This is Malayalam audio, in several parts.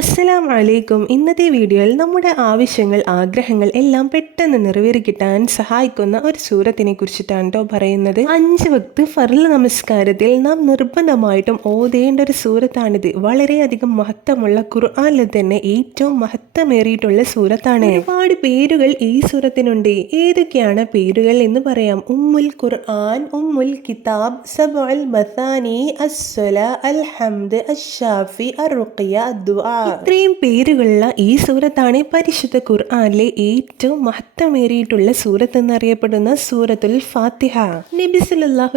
അസ്സലാം വലൈക്കും ഇന്നത്തെ വീഡിയോയിൽ നമ്മുടെ ആവശ്യങ്ങൾ ആഗ്രഹങ്ങൾ എല്ലാം പെട്ടെന്ന് നിറവേറി കിട്ടാൻ സഹായിക്കുന്ന ഒരു സൂറത്തിനെ കുറിച്ചിട്ടാണ് കേട്ടോ പറയുന്നത്. അഞ്ച് വക്ത് ഫർല നമസ്കാരത്തിൽ നാം നിർബന്ധമായിട്ടും ഓതേണ്ട ഒരു സൂറത്താണിത്. വളരെയധികം മഹത്വമുള്ള ഖുർആാനിൽ തന്നെ ഏറ്റവും മഹത്വമേറിയിട്ടുള്ള സൂറത്താണ്. ഒരുപാട് പേരുകൾ ഈ സൂറത്തിനുണ്ട്. ഏതൊക്കെയാണ് പേരുകൾ എന്ന് പറയാം. ഉമ്മുൽ ഖുർആൻ ഉമ്മുൽ കിതാബ് സബ് അൽ മസാനി അസ്സല അൽ ഹംദ് അഷാഫി അറുഖിയ ഇത്രയും പേരുകളുള്ള ഈ സൂറത്താണ് പരിശുദ്ധ ഖുർആാനിലെ ഏറ്റവും മഹത്വമേറിയിട്ടുള്ള സൂറത്ത് എന്നറിയപ്പെടുന്ന സൂറത്തുൽ ഫാത്തിഹ. നബി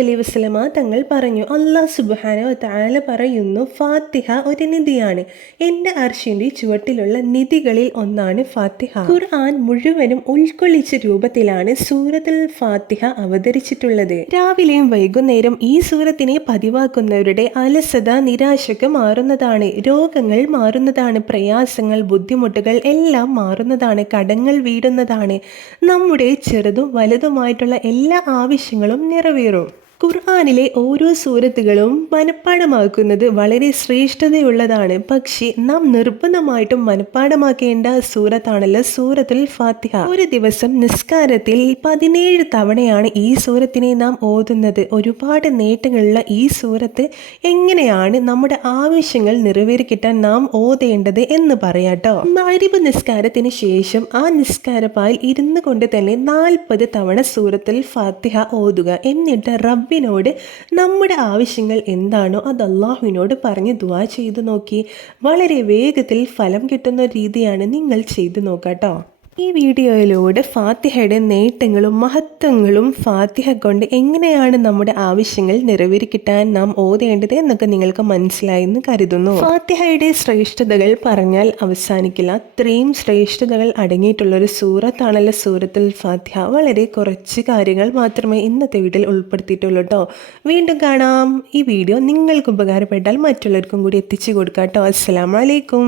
അലൈഹി വസ്ലമ തങ്ങൾ പറഞ്ഞു അള്ളാഹ് സുബ്ഹാനഹു വതആല പറയുന്നു ഫാത്തിഹ ഒരു നിധിയാണ്. എന്റെ അർഷിന്റെ ചുവട്ടിലുള്ള നിധികളിൽ ഒന്നാണ് ഫാത്തിഹ. ഖുർആൻ മുഴുവനും ഉൾക്കൊള്ളിച്ച രൂപത്തിലാണ് സൂറത്തുൽ ഫാത്തിഹ അവതരിച്ചിട്ടുള്ളത്. രാവിലെയും വൈകുന്നേരം ഈ സൂറത്തിനെ പതിവാക്കുന്നവരുടെ അലസത നിരാശക്ക് മാറുന്നതാണ് രോഗങ്ങൾ മാറുന്നതാണ്. പ്രയാസങ്ങൾ ബുദ്ധിമുട്ടുകൾ എല്ലാം മാറുന്നതാണ് കടങ്ങൾ വീടുന്നതാണ്. നമ്മുടെ ചെറുതും വലുതുമായിട്ടുള്ള എല്ലാ ആവശ്യങ്ങളും നിറവേറും. ഖുർആാനിലെ ഓരോ സൂരത്തുകളും മനഃപ്പാടമാക്കുന്നത് വളരെ ശ്രേഷ്ഠതയുള്ളതാണ്. പക്ഷേ നാം നിർബന്ധമായിട്ടും മനഃപ്പാടമാക്കേണ്ട സൂറത്താണല്ലോ സൂറത്തുൽ ഫാത്തിഹ. ഒരു ദിവസം നിസ്കാരത്തിൽ പതിനേഴ് തവണയാണ് ഈ സൂറത്തിനെ നാം ഓതുന്നത്. ഒരുപാട് നേട്ടങ്ങളുള്ള ഈ സൂറത്ത് എങ്ങനെയാണ് നമ്മുടെ ആവശ്യങ്ങൾ നിറവേറി കിട്ടാൻ നാം ഓതേണ്ടത് എന്ന് പറയാട്ടോ മരിബ് നിസ്കാരത്തിന് ശേഷം ആ നിസ്കാരപ്പായിൽ ഇരുന്നു കൊണ്ട് തന്നെ നാൽപ്പത് തവണ സൂറത്തുൽ ഫാത്തിഹ ഓതുക. എന്നിട്ട് റബ്ബിനോട് നമ്മുടെ ആവശ്യങ്ങൾ എന്താണോ അത് അള്ളാഹുവിനോട് പറഞ്ഞ് ദുവാ ചെയ്തു നോക്കി. വളരെ വേഗത്തിൽ ഫലം കിട്ടുന്ന രീതിയാണ് നിങ്ങൾ ചെയ്തു നോക്കാട്ടോ. ഈ വീഡിയോയിലൂടെ ഫാത്തിഹയുടെ നേട്ടങ്ങളും മഹത്വങ്ങളും ഫാത്തിഹ കൊണ്ട് എങ്ങനെയാണ് നമ്മുടെ ആവശ്യങ്ങൾ നിറവേറി കിട്ടാൻ നാം ഓതേണ്ടത് എന്നൊക്കെ നിങ്ങൾക്ക് മനസ്സിലായി എന്ന് കരുതുന്നു. ഫാത്തിഹയുടെ ശ്രേഷ്ഠതകൾ പറഞ്ഞാൽ അവസാനിക്കില്ല. അത്രയും ശ്രേഷ്ഠതകൾ അടങ്ങിയിട്ടുള്ള ഒരു സൂറത്താണല്ലോ സൂറത്തിൽ ഫാത്തിഹ. വളരെ കുറച്ച് കാര്യങ്ങൾ മാത്രമേ ഇന്നത്തെ വീട്ടിൽ ഉൾപ്പെടുത്തിയിട്ടുള്ളൂ കേട്ടോ. വീണ്ടും കാണാം. ഈ വീഡിയോ നിങ്ങൾക്ക് ഉപകാരപ്പെട്ടാൽ മറ്റുള്ളവർക്കും കൂടി എത്തിച്ചു കൊടുക്കാം കേട്ടോ. അസ്സലാമലൈക്കും